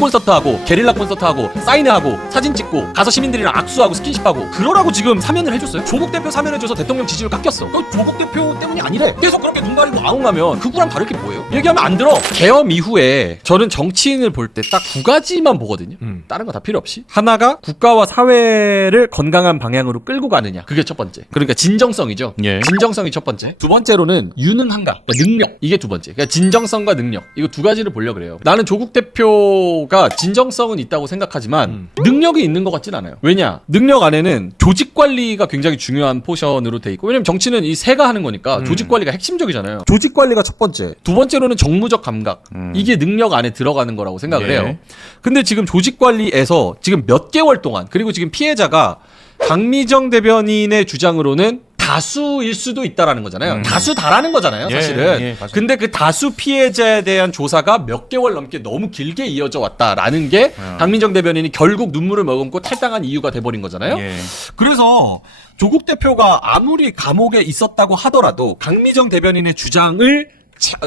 북콘서트하고 게릴라 콘서트하고 사인회하고 사진 찍고 가서 시민들이랑 악수하고 스킨십하고 그러라고 지금 사면을 해줬어요? 조국 대표 사면해줘서 대통령 지지율 깎였어. 조국 대표 때문이 아니래. 계속 그렇게 눈 가리고 아웅하면 그거랑 다를 게 뭐예요? 얘기하면 안 들어. 계엄 이후에 저는 정치인을 볼 때 딱 두 가지만 보거든요. 다른 거 다 필요 없이. 하나가 국가와 사회를 건강한 방향으로 끌고 가느냐. 그게 첫 번째. 그러니까 진정성이죠. 예. 진정성이 첫 번째. 두 번째로는 유능한가. 그러니까 능력. 이게 두 번째. 그러니까 진정성과 능력. 이거 두 가지를 보려고 그래요. 나는 조국 대표가 진정성은 있다고 생각하지만 능력이 있는 것 같진 않아요. 왜냐? 능력 안에는 조직 관리가 굉장히 중요한 포션으로 돼 있고, 왜냐면 정치는 이 세가 하는 거니까 조직 관리가 핵심적이잖아요. 조직 관리가 첫 번째. 두 번째로는 정무적 감각. 이게 능력 안에 들어가는 거라고 생각을 예. 해요. 근데 지금 조직 관리에서 지금 몇 개월 동안, 그리고 지금 피해자가 강미정 대변인의 주장으로는 다수일 수도 있다라는 거잖아요. 다수다라는 거잖아요, 예, 사실은. 예, 맞아요. 근데 그 다수 피해자에 대한 조사가 몇 개월 넘게 너무 길게 이어져 왔다라는 게 강민정 대변인이 결국 눈물을 머금고 탈당한 이유가 돼버린 거잖아요. 예. 그래서 조국 대표가 아무리 감옥에 있었다고 하더라도 강미정 대변인의 주장을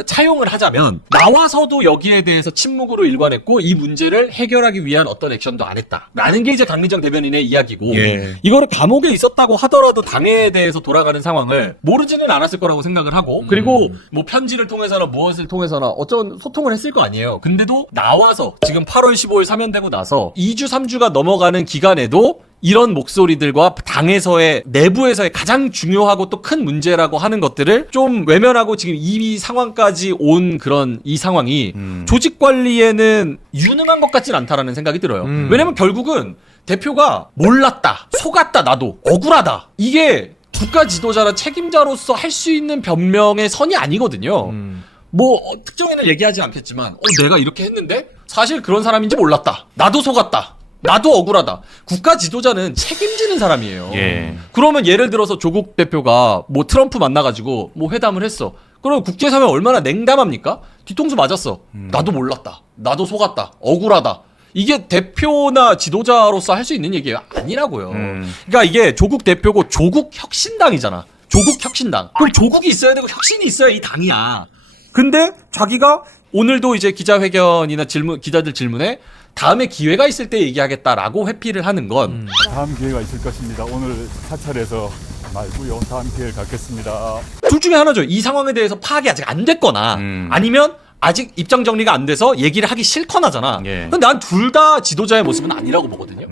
차용을 하자면 나와서도 여기에 대해서 침묵으로 일관했고 이 문제를 해결하기 위한 어떤 액션도 안 했다라는 게 이제 강미정 대변인의 이야기고, 예. 이거를 감옥에 있었다고 하더라도 당에 대해서 돌아가는 상황을 모르지는 않았을 거라고 생각을 하고, 그리고 뭐 편지를 통해서나 무엇을 통해서나 어떤 소통을 했을 거 아니에요. 근데도 나와서 지금 8월 15일 사면되고 나서 2주 3주가 넘어가는 기간에도 이런 목소리들과 당에서의 내부에서의 가장 중요하고 또 큰 문제라고 하는 것들을 좀 외면하고 지금 이 상황까지 온 그런 이 상황이 조직 관리에는 유능한 것 같진 않다라는 생각이 들어요. 왜냐면 결국은 대표가 몰랐다, 속았다, 나도 억울하다, 이게 국가 지도자나 책임자로서 할 수 있는 변명의 선이 아니거든요. 뭐 특정인을 얘기하지 않겠지만 내가 이렇게 했는데 사실 그런 사람인지 몰랐다, 나도 속았다, 나도 억울하다. 국가 지도자는 책임지는 사람이에요. 예. 그러면 예를 들어서 조국 대표가 뭐 트럼프 만나가지고 뭐 회담을 했어. 그럼 국제사면 얼마나 냉담합니까? 뒤통수 맞았어. 나도 몰랐다, 나도 속았다, 억울하다. 이게 대표나 지도자로서 할 수 있는 얘기가 아니라고요. 그러니까 이게 조국 대표고 조국 혁신당이잖아. 조국 혁신당. 그럼 조국이 있어야 되고 혁신이 있어야 이 당이야. 근데 자기가 오늘도 이제 기자회견이나 기자들 질문에 다음에 기회가 있을 때 얘기하겠다라고 회피를 하는 건 다음 기회가 있을 것입니다. 오늘 사찰에서 말고요. 다음 기회를 갖겠습니다. 둘 중에 하나죠. 이 상황에 대해서 파악이 아직 안 됐거나 아니면 아직 입장 정리가 안 돼서 얘기를 하기 싫거나잖아. 예. 근데 난 둘 다 지도자의 모습은 아니라고 보거든요.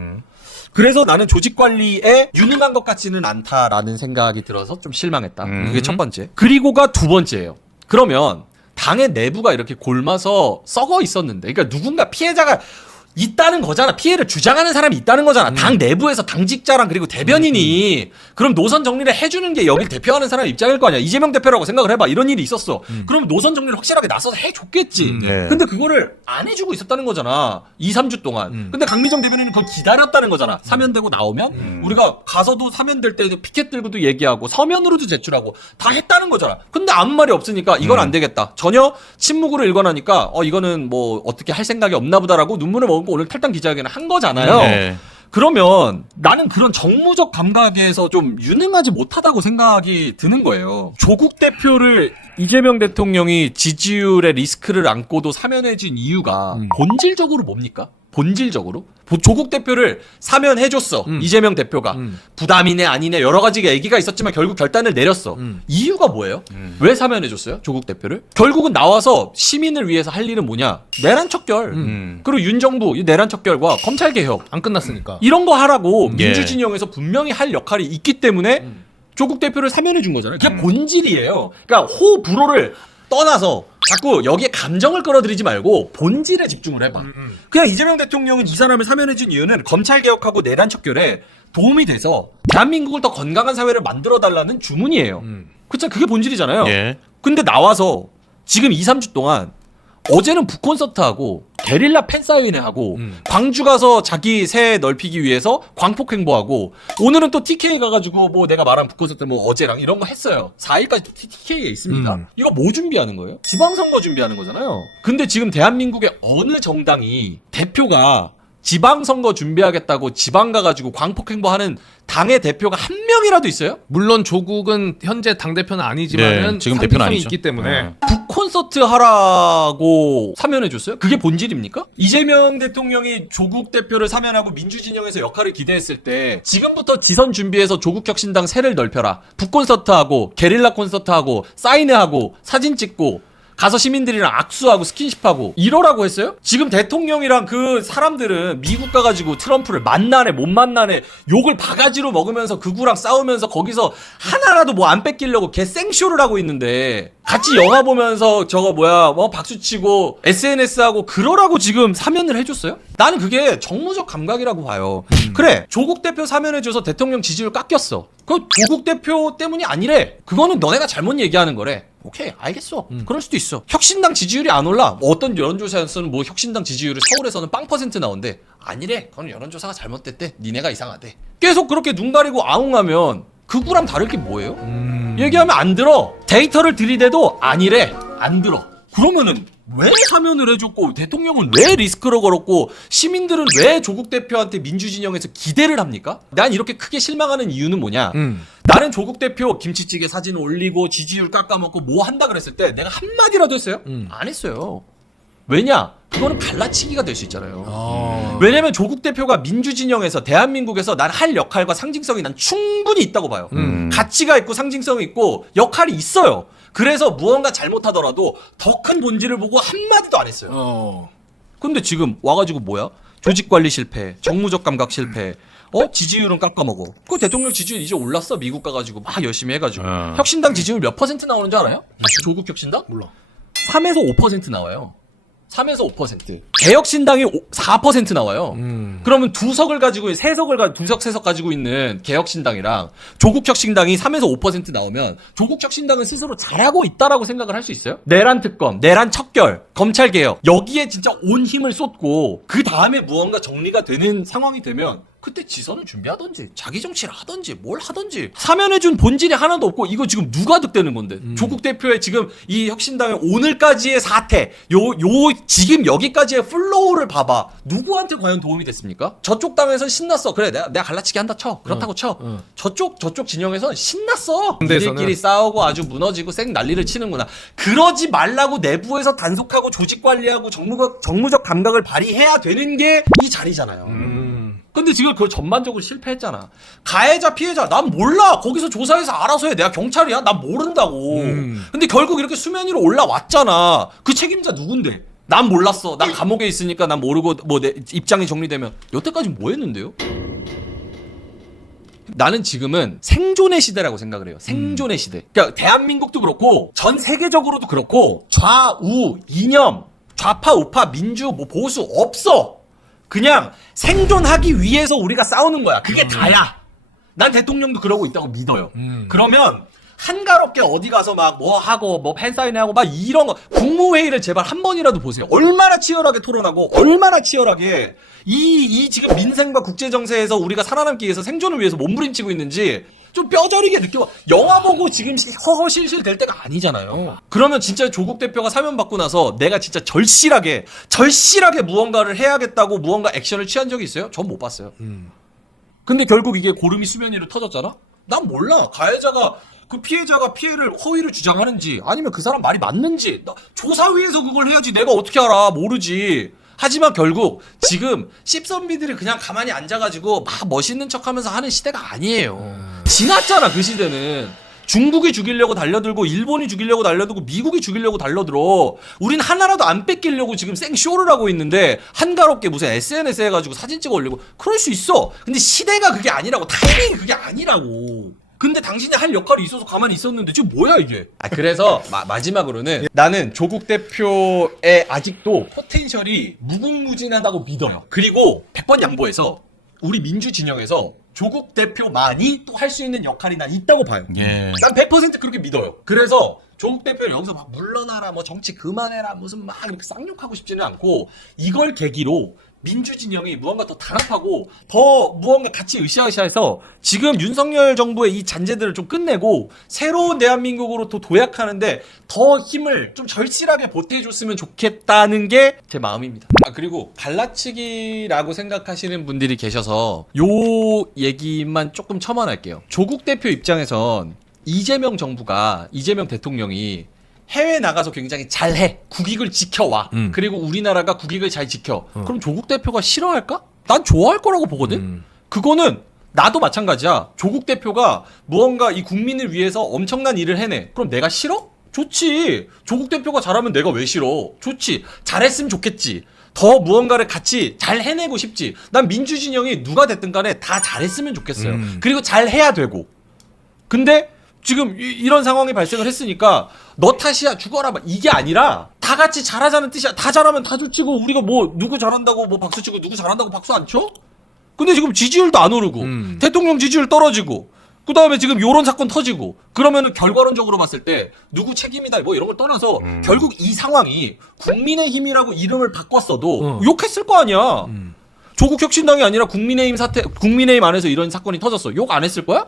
그래서 나는 조직 관리에 유능한 것 같지는 않다라는 생각이 들어서 좀 실망했다. 그게 첫 번째. 그리고가 두 번째예요. 그러면 당의 내부가 이렇게 골마서 썩어 있었는데, 그러니까 누군가 피해자가 있다는 거잖아. 피해를 주장하는 사람이 있다는 거잖아. 당 내부에서 당직자랑 그리고 대변인이 그럼 노선 정리를 해주는 게 여길 대표하는 사람 입장일 거 아니야. 이재명 대표라고 생각을 해봐. 이런 일이 있었어. 그럼 노선 정리를 확실하게 나서서 해줬겠지. 네. 근데 그거를 안 해주고 있었다는 거잖아. 2, 3주 동안. 근데 강미정 대변인은 그걸 기다렸다는 거잖아. 사면되고 나오면 우리가 가서도 사면될 때 피켓 들고도 얘기하고 서면으로도 제출하고 다 했다는 거잖아. 근데 아무 말이 없으니까 이건 안 되겠다. 전혀 침묵으로 일관하니까 이거는 뭐 어떻게 할 생각이 없나 보다라고 눈물을 먹고 오늘 탈당 기자회견을 한 거잖아요. 네. 그러면 나는 그런 정무적 감각에서 좀 유능하지 못하다고 생각이 드는 거예요. 조국 대표를 이재명 대통령이 지지율의 리스크를 안고도 사면해준 이유가 본질적으로 뭡니까? 본질적으로? 조국 대표를 사면해줬어. 이재명 대표가. 부담이네 아니네 여러 가지 얘기가 있었지만 결국 결단을 내렸어. 이유가 뭐예요? 왜 사면해줬어요? 조국 대표를? 결국은 나와서 시민을 위해서 할 일은 뭐냐? 내란 척결. 그리고 윤정부 이 내란 척결과 검찰개혁. 안 끝났으니까. 이런 거 하라고 예. 민주진영에서 분명히 할 역할이 있기 때문에 조국 대표를 사면해준 거잖아요. 그게 본질이에요. 그러니까 호불호를 떠나서 자꾸 여기에 감정을 끌어들이지 말고 본질에 집중을 해봐. 그냥 이재명 대통령은 이 사람을 사면해준 이유는 검찰개혁하고 내란 척결에 도움이 돼서 대한민국을 더 건강한 사회를 만들어달라는 주문이에요. 그쵸? 그게 본질이잖아요. 예. 근데 나와서 지금 2, 3주 동안 어제는 북콘서트하고 게릴라 팬사인회하고 광주 가서 자기 새 넓히기 위해서 광폭 행보하고 오늘은 또 TK 가가지고 뭐 내가 말한 북콘서트 뭐 어제랑 이런 거 했어요. 4일까지 또 TK에 있습니다. 이거 뭐 준비하는 거예요? 지방선거 준비하는 거잖아요. 근데 지금 대한민국의 어느 정당이 대표가 지방선거 준비하겠다고 지방 가가지고 광폭 행보하는 당의 대표가 한 명이라도 있어요? 물론 조국은 현재 당 대표는 아니지만은 네, 지금 대표는 상징성이 아니죠. 있기 때문에 네. 북콘서트 하라고 사면해줬어요? 그게 본질입니까? 이재명 대통령이 조국 대표를 사면하고 민주진영에서 역할을 기대했을 때 지금부터 지선 준비해서 조국혁신당 세를 넓혀라. 북콘서트하고 게릴라 콘서트하고 사인회하고 사진 찍고 가서 시민들이랑 악수하고 스킨십하고 이러라고 했어요? 지금 대통령이랑 그 사람들은 미국 가가지고 트럼프를 만나네 못 만나네 욕을 바가지로 먹으면서 극우랑 싸우면서 거기서 하나라도 뭐 안 뺏기려고 개 생쇼를 하고 있는데 같이 영화 보면서 저거 뭐야 뭐 박수치고 SNS하고 그러라고 지금 사면을 해줬어요? 나는 그게 정무적 감각이라고 봐요. 그래 조국 대표 사면해줘서 대통령 지지율 깎였어. 그 조국 대표 때문이 아니래. 그거는 너네가 잘못 얘기하는 거래. 오케이 알겠어. 그럴 수도 있어. 혁신당 지지율이 안 올라. 뭐 어떤 여론조사에서는 뭐 혁신당 지지율이 서울에서는 0% 나온대. 아니래. 그건 여론조사가 잘못됐대. 니네가 이상하대. 계속 그렇게 눈 가리고 아웅하면 극우랑 다를 게 뭐예요? 얘기하면 안 들어. 데이터를 들이대도 아니래. 안 들어. 그러면은 왜 사면을 해줬고 대통령은 왜 리스크를 걸었고 시민들은 왜 조국 대표한테 민주진영에서 기대를 합니까? 난 이렇게 크게 실망하는 이유는 뭐냐? 나는 조국 대표 김치찌개 사진 올리고 지지율 깎아먹고 뭐 한다 그랬을 때 내가 한마디라도 했어요? 안 했어요. 왜냐? 그거는 갈라치기가 될 수 있잖아요. 왜냐면 조국 대표가 민주진영에서 대한민국에서 난 할 역할과 상징성이 난 충분히 있다고 봐요. 가치가 있고 상징성이 있고 역할이 있어요. 그래서 무언가 잘못하더라도 더 큰 본질을 보고 한마디도 안 했어요. 근데 지금 와가지고 뭐야? 조직관리 실패, 정무적 감각 실패, 지지율은 깎아먹어. 그 대통령 지지율 이제 올랐어. 미국 가가지고 막 열심히 해가지고. 혁신당 지지율 몇 % 나오는 줄 알아요? 조국 혁신당? 몰라. 3에서 5% 나와요. 3에서 5%. 개혁신당이 4% 나와요. 그러면 두 석을 가지고, 세 석 가지고 있는 개혁신당이랑 조국혁신당이 3에서 5% 나오면 조국혁신당은 스스로 잘하고 있다라고 생각을 할 수 있어요? 내란 특검, 내란 척결, 검찰개혁. 여기에 진짜 온 힘을 쏟고 그 다음에 무언가 정리가 되는 상황이 되면 그때 지선을 준비하던지 자기 정치를 하던지 뭘 하던지 사면해준 본질이 하나도 없고 이거 지금 누가 득되는 건데 조국 대표의 지금 이 혁신당의 오늘까지의 사태 요 지금 여기까지의 플로우를 봐봐 누구한테 과연 도움이 됐습니까? 저쪽 당에선 신났어 그래 내가 갈라치기 한다 쳐 그렇다고 쳐 저쪽 진영에선 신났어 우리끼리 싸우고 아주 무너지고 쌩 난리를 치는구나 그러지 말라고 내부에서 단속하고 조직 관리하고 정무적 감각을 발휘해야 되는 게 이 자리잖아요. 근데 지금 그걸 전반적으로 실패했잖아. 가해자, 피해자, 난 몰라. 거기서 조사해서 알아서 해. 내가 경찰이야? 난 모른다고. 근데 결국 이렇게 수면 위로 올라왔잖아. 그 책임자 누군데? 난 몰랐어. 난 감옥에 있으니까 난 모르고 뭐 내 입장이 정리되면 여태까지 뭐 했는데요? 나는 지금은 생존의 시대라고 생각을 해요. 생존의 시대. 그러니까 대한민국도 그렇고 전 세계적으로도 그렇고 좌우 이념, 좌파 우파 민주 뭐 보수 없어. 그냥 생존하기 위해서 우리가 싸우는 거야. 그게 다야. 난 대통령도 그러고 있다고 믿어요. 그러면 한가롭게 어디 가서 막 뭐 하고 뭐 팬사인회 하고 막 이런 거 국무회의를 제발 한 번이라도 보세요. 얼마나 치열하게 토론하고 얼마나 치열하게 이 지금 민생과 국제정세에서 우리가 살아남기 위해서 생존을 위해서 몸부림치고 있는지 좀 뼈저리게 느껴. 영화 보고 지금 허허실실 될 때가 아니잖아요. 그러면 진짜 조국 대표가 사면받고 나서 내가 진짜 절실하게 무언가를 해야겠다고 무언가 액션을 취한 적이 있어요? 전 못 봤어요. 근데 결국 이게 고름이 수면 위로 터졌잖아? 난 몰라. 가해자가 그 피해자가 피해를 허위를 주장하는지 아니면 그 사람 말이 맞는지 조사위에서 그걸 해야지 내가 어떻게 알아. 모르지. 하지만 결국 지금 씹선비들이 그냥 가만히 앉아가지고 막 멋있는 척하면서 하는 시대가 아니에요. 지났잖아 그 시대는. 중국이 죽이려고 달려들고 일본이 죽이려고 달려들고 미국이 죽이려고 달려들어. 우린 하나라도 안 뺏기려고 지금 생쇼를 하고 있는데 한가롭게 무슨 SNS 해가지고 사진 찍어 올리고 그럴 수 있어. 근데 시대가 그게 아니라고. 타이밍이 그게 아니라고. 근데 당신이 할 역할이 있어서 가만히 있었는데 지금 뭐야 이게. 그래서 마지막으로는 나는 조국 대표의 아직도 포텐셜이 무궁무진하다고 믿어요. 그리고 100번 양보해서 우리 민주 진영에서 조국 대표만이 또 할 수 있는 역할이 난 있다고 봐요. 예. 난 100% 그렇게 믿어요. 그래서 조국 대표를 여기서 막 물러나라 뭐 정치 그만해라 무슨 막 이렇게 쌍욕하고 싶지는 않고 이걸 계기로 민주진영이 무언가 더 단합하고 더 무언가 같이 으쌰으쌰해서 지금 윤석열 정부의 이 잔재들을 좀 끝내고 새로운 대한민국으로 또 도약하는데 더 힘을 좀 절실하게 보태줬으면 좋겠다는 게 제 마음입니다. 그리고 갈라치기라고 생각하시는 분들이 계셔서 요 얘기만 조금 첨언할게요. 조국 대표 입장에선 이재명 대통령이 해외 나가서 굉장히 잘해. 국익을 지켜와. 그리고 우리나라가 국익을 잘 지켜. 그럼 조국 대표가 싫어할까? 난 좋아할 거라고 보거든. 그거는 나도 마찬가지야. 조국 대표가 무언가 이 국민을 위해서 엄청난 일을 해내. 그럼 내가 싫어? 좋지. 조국 대표가 잘하면 내가 왜 싫어? 좋지. 잘했으면 좋겠지. 더 무언가를 같이 잘 해내고 싶지. 난 민주진영이 누가 됐든 간에 다 잘했으면 좋겠어요. 그리고 잘해야 되고. 근데 지금 이런 상황이 발생을 했으니까 너 탓이야 죽어라 이게 아니라 다 같이 잘하자는 뜻이야. 다 잘하면 다 좋지고 우리가 뭐 누구 잘한다고 뭐 박수 치고 누구 잘한다고 박수 안 쳐? 근데 지금 지지율도 안 오르고 대통령 지지율 떨어지고 그 다음에 지금 요런 사건 터지고 그러면은 결과론적으로 봤을 때 누구 책임이다 뭐 이런 걸 떠나서 결국 이 상황이 국민의힘이라고 이름을 바꿨어도 욕했을 거 아니야. 조국 혁신당이 아니라 국민의힘 안에서 이런 사건이 터졌어. 욕 안 했을 거야?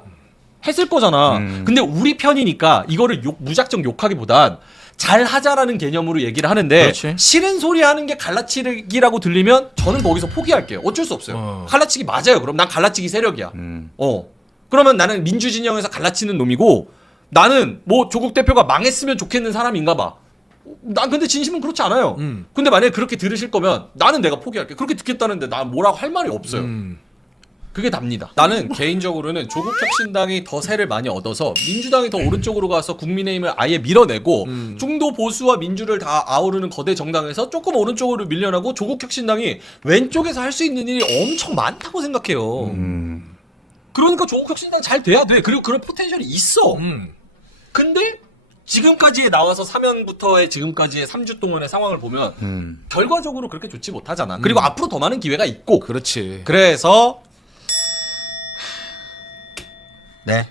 했을 거잖아. 근데 우리 편이니까 이거를 무작정 욕하기보단 잘하자라는 개념으로 얘기를 하는데 그렇지. 싫은 소리 하는 게 갈라치기라고 들리면 저는 거기서 포기할게요. 어쩔 수 없어요. 갈라치기 맞아요. 그럼 난 갈라치기 세력이야. 그러면 나는 민주진영에서 갈라치는 놈이고 나는 뭐 조국 대표가 망했으면 좋겠는 사람인가 봐. 난 근데 진심은 그렇지 않아요. 근데 만약에 그렇게 들으실 거면 나는 내가 포기할게. 그렇게 듣겠다는데 난 뭐라고 할 말이 없어요. 그게 답니다. 나는 개인적으로는 조국 혁신당이 더 세를 많이 얻어서 민주당이 더 오른쪽으로 가서 국민의힘을 아예 밀어내고 중도 보수와 민주를 다 아우르는 거대 정당에서 조금 오른쪽으로 밀려나고 조국 혁신당이 왼쪽에서 할 수 있는 일이 엄청 많다고 생각해요. 그러니까 조국 혁신당 잘 돼야 돼. 그리고 그런 포텐셜이 있어. 근데 지금까지에 나와서 사면부터의 지금까지의 3주 동안의 상황을 보면 결과적으로 그렇게 좋지 못하잖아. 그리고 앞으로 더 많은 기회가 있고. 그렇지. 그래서 네.